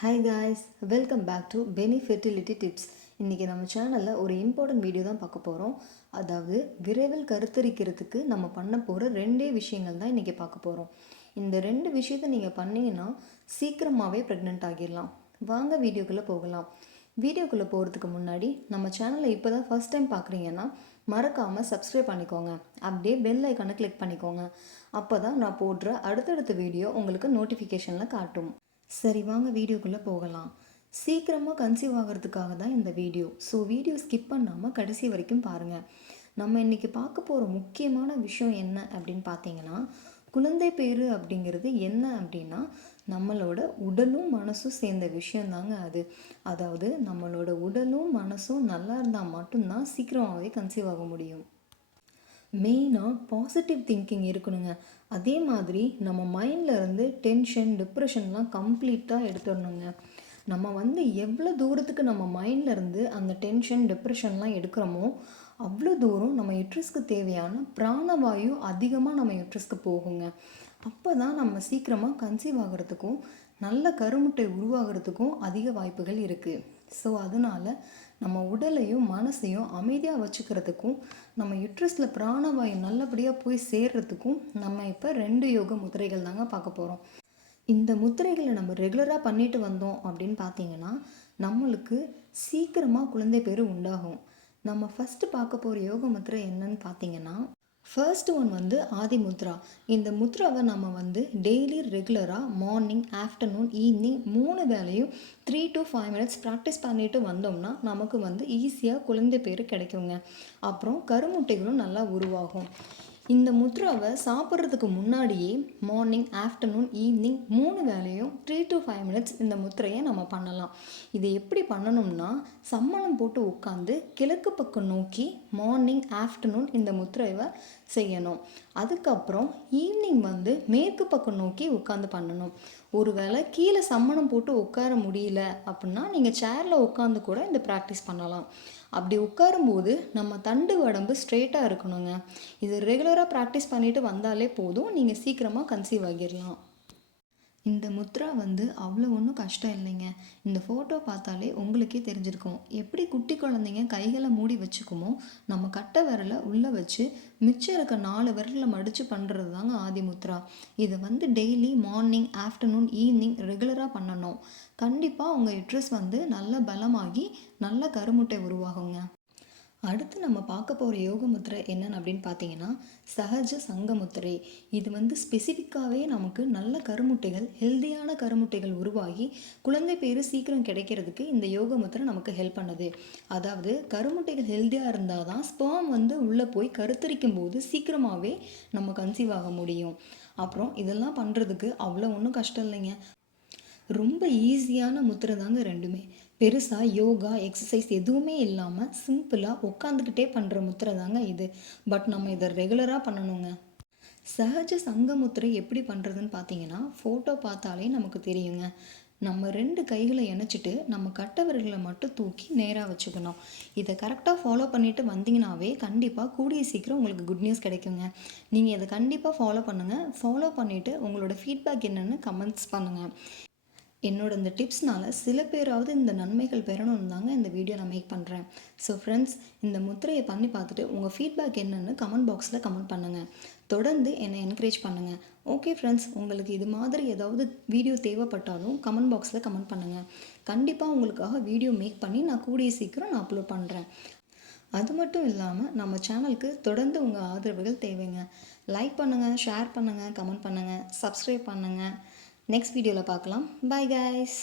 Hi guys, welcome back to Benny fertility tips. இன்றைக்கி நம்ம சேனலில் ஒரு இம்பார்ட்டன்ட் வீடியோ தான் பார்க்க போகிறோம். அதாவது விரைவில் கருத்தரிக்கிறதுக்கு நம்ம பண்ண போகிற ரெண்டே விஷயங்கள் தான் இன்றைக்கி பார்க்க போகிறோம். இந்த ரெண்டு விஷயத்தை நீங்கள் பண்ணிங்கன்னா சீக்கிரமாகவே ப்ரெக்னென்ட் ஆகிடலாம். வாங்க வீடியோக்குள்ளே போகலாம். வீடியோக்குள்ளே போகிறதுக்கு முன்னாடி நம்ம சேனலை இப்போ தான் ஃபஸ்ட் டைம் பார்க்குறீங்கன்னா மறக்காமல் சப்ஸ்கிரைப் பண்ணிக்கோங்க. அப்படியே பெல் ஐக்கானை கிளிக் பண்ணிக்கோங்க. அப்போ தான் நான் போடுற அடுத்தடுத்த வீடியோ உங்களுக்கு நோட்டிஃபிகேஷனில் காட்டும். சரி, வாங்க வீடியோக்குள்ளே போகலாம். சீக்கிரமாக கன்சீவ் ஆகிறதுக்காக தான் இந்த வீடியோ. ஸோ வீடியோ ஸ்கிப் பண்ணாமல் கடைசி வரைக்கும் பாருங்கள். நம்ம இன்றைக்கி பார்க்க போகிற முக்கியமான விஷயம் என்ன அப்படின்னு பார்த்தீங்கன்னா, குழந்தை பேறு அப்படிங்கிறது என்ன அப்படின்னா, நம்மளோட உடலும் மனசும் சேர்ந்த விஷயந்தாங்க அது. அதாவது நம்மளோட உடலும் மனசும் நல்லா இருந்தால் மட்டும்தான் சீக்கிரமாகவே கன்சீவ் ஆக முடியும். மெயினாக பாசிட்டிவ் திங்கிங் இருக்கணுங்க. அதே மாதிரி நம்ம மைண்டில் இருந்து டென்ஷன், டிப்ரெஷன்லாம் கம்ப்ளீட்டாக எடுத்துடணுங்க. நம்ம எவ்வளோ தூரத்துக்கு நம்ம மைண்டில் இருந்து அந்த டென்ஷன், டிப்ரெஷன்லாம் எடுக்கிறோமோ அவ்வளோ தூரம் நம்ம யுட்ரஸ்க்கு தேவையான பிராணவாயு அதிகமாக நம்ம யுட்ரஸ்க்கு போகுங்க. அப்போ தான் நம்ம சீக்கிரமாக கன்சீவ் ஆகிறதுக்கும் நல்ல கருமுட்டை உருவாகிறதுக்கும் அதிக வாய்ப்புகள் இருக்குது. ஸோ அதனால் நம்ம உடலையும் மனசையும் அமைதியாக வச்சுக்கிறதுக்கும் நம்ம யுட்ரஸில் பிராணவாயு நல்லபடியாக போய் சேர்றதுக்கும் நம்ம இப்போ 2 யோக முத்திரைகள் தாங்க பார்க்க போகிறோம். இந்த முத்திரைகளை நம்ம ரெகுலராக பண்ணிட்டு வந்தோம் அப்படின்னு பார்த்தீங்கன்னா நம்மளுக்கு சீக்கிரமாக குழந்தை பேர் உண்டாகும். நம்ம ஃபஸ்ட்டு பார்க்க போகிற யோக முத்திரை என்னன்னு பார்த்தீங்கன்னா, ஃபர்ஸ்ட் ஒன் ஆதி முத்ரா. இந்த முத்ராவை நம்ம டெய்லி ரெகுலராக மார்னிங், ஆஃப்டர்நூன், ஈவினிங் 3 வேளையும் 3 to 5 minutes ப்ராக்டிஸ் பண்ணிட்டு வந்தோம்னா நமக்கு ஈஸியாக குழந்தை பேர் கிடைக்குங்க. அப்புறம் கருமுட்டைகளும் நல்லா உருவாகும். இந்த முத்ராவை சாப்பிட்றதுக்கு முன்னாடியே மார்னிங், ஆஃப்டர்நூன், ஈவினிங் 3 வேளையும் 3 to 5 minutes இந்த முத்திரையை நம்ம பண்ணலாம். இதை எப்படி பண்ணணும்னா, சம்மணம் போட்டு உட்காந்து கிழக்கு பக்கம் நோக்கி மார்னிங், ஆஃப்டர்நூன் இந்த முத்திரையை செய்யணும். அதுக்கப்புறம் ஈவினிங் மேற்கு பக்கம் நோக்கி உட்காந்து பண்ணணும். ஒருவேளை கீழே சம்மணம் போட்டு உட்கார முடியல அப்படின்னா நீங்கள் சேரில் உட்காந்து கூட இந்த ப்ராக்டிஸ் பண்ணலாம். அப்படி உட்காரும்போது நம்ம தண்டு உடம்பு ஸ்ட்ரெயிட்டாக இருக்கணுங்க. இது ரெகுலராக ப்ராக்டிஸ் பண்ணிட்டு வந்தாலே போதும், நீங்கள் சீக்கிரமாக கன்சீவ் ஆகிடலாம். இந்த முத்ரா அவ்வளோ ஒன்றும் கஷ்டம் இல்லைங்க. இந்த ஃபோட்டோ பார்த்தாலே உங்களுக்கே தெரிஞ்சிருக்கும். எப்படி குட்டி குழந்தைங்க கைகளை மூடி வச்சுக்குமோ நம்ம கட்டை விரலை உள்ளே வச்சு மிச்சம் இருக்க 4 விரலில் மடித்து பண்ணுறது தாங்க ஆதி முத்ரா. இதை டெய்லி மார்னிங், ஆஃப்டர்நூன், ஈவினிங் ரெகுலராக பண்ணணும். கண்டிப்பாக உங்கள் யுட்ரஸ் நல்ல பலமாகி நல்ல கருமுட்டை உருவாகுங்க. அடுத்து நம்ம பார்க்க போகிற யோக முத்திரை என்னன்னு அப்படின்னு பார்த்தீங்கன்னா, சகஜ சங்கமுத்திரை. இது ஸ்பெசிஃபிக்காகவே நமக்கு நல்ல கருமுட்டைகள், ஹெல்தியான கருமுட்டைகள் உருவாகி குழந்தை பேர் சீக்கிரம் கிடைக்கிறதுக்கு இந்த யோக முத்திரை நமக்கு ஹெல்ப் பண்ணுது. அதாவது கருமுட்டைகள் ஹெல்தியாக இருந்தால் தான் ஸ்பெர்ம் உள்ளே போய் கருத்தரிக்கும் போது சீக்கிரமாகவே நம்ம கன்சீவ் ஆக முடியும். அப்புறம் இதெல்லாம் பண்ணுறதுக்கு அவ்வளோ ஒன்றும் கஷ்டம் இல்லைங்க. ரொம்ப ஈஸியான முத்திரை தாங்க ரெண்டுமே. பெருசாக யோகா, எக்ஸசைஸ் எதுவுமே இல்லாமல் சிம்பிளாக உட்காந்துக்கிட்டே பண்ணுற முத்திரை தாங்க இது. பட் நம்ம இதை ரெகுலராக பண்ணணுங்க. சகஜ சங்க முத்திரை எப்படி பண்ணுறதுன்னு பார்த்தீங்கன்னா, ஃபோட்டோ பார்த்தாலே நமக்கு தெரியுங்க. நம்ம 2 கைகளை இணைச்சிட்டு நம்ம கட்டை விரல்களை மட்டும் தூக்கி நேராக வச்சுக்கணும். இதை கரெக்டாக ஃபாலோ பண்ணிவிட்டு வந்தீங்கன்னாவே கண்டிப்பாக கூடிய சீக்கிரம் உங்களுக்கு குட் நியூஸ் கிடைக்குங்க. நீங்கள் இதை கண்டிப்பாக ஃபாலோ பண்ணுங்கள். ஃபாலோ பண்ணிவிட்டு உங்களோட ஃபீட்பேக் என்னென்னு கமெண்ட்ஸ் பண்ணுங்கள். என்னோட இந்த டிப்ஸ்னால் சில பேராவது இந்த நன்மைகள் பெறணும்னு தாங்க இந்த வீடியோ நான் மேக் பண்ணுறேன். ஸோ ஃப்ரெண்ட்ஸ், இந்த முத்திரையை பண்ணி பார்த்துட்டு உங்கள் ஃபீட்பேக் என்னென்னு கமெண்ட் பாக்ஸில் கமெண்ட் பண்ணுங்கள். தொடர்ந்து என்னை என்கரேஜ் பண்ணுங்கள். ஓகே ஃப்ரெண்ட்ஸ், உங்களுக்கு இது மாதிரி ஏதாவது வீடியோ தேவைப்பட்டாலும் கமெண்ட் பாக்ஸில் கமெண்ட் பண்ணுங்கள். கண்டிப்பாக உங்களுக்காக வீடியோ மேக் பண்ணி நான் கூடிய சீக்கிரம் நான் அப்லோட் பண்ணுறேன். அது மட்டும் இல்லாமல் நம்ம சேனலுக்கு தொடர்ந்து உங்கள் ஆதரவுகள் தேவைங்க. லைக் பண்ணுங்கள், ஷேர் பண்ணுங்கள், கமெண்ட் பண்ணுங்கள், சப்ஸ்கிரைப் பண்ணுங்கள். நெக்ஸ்ட் வீடியோவில் பார்க்கலாம். Bye guys.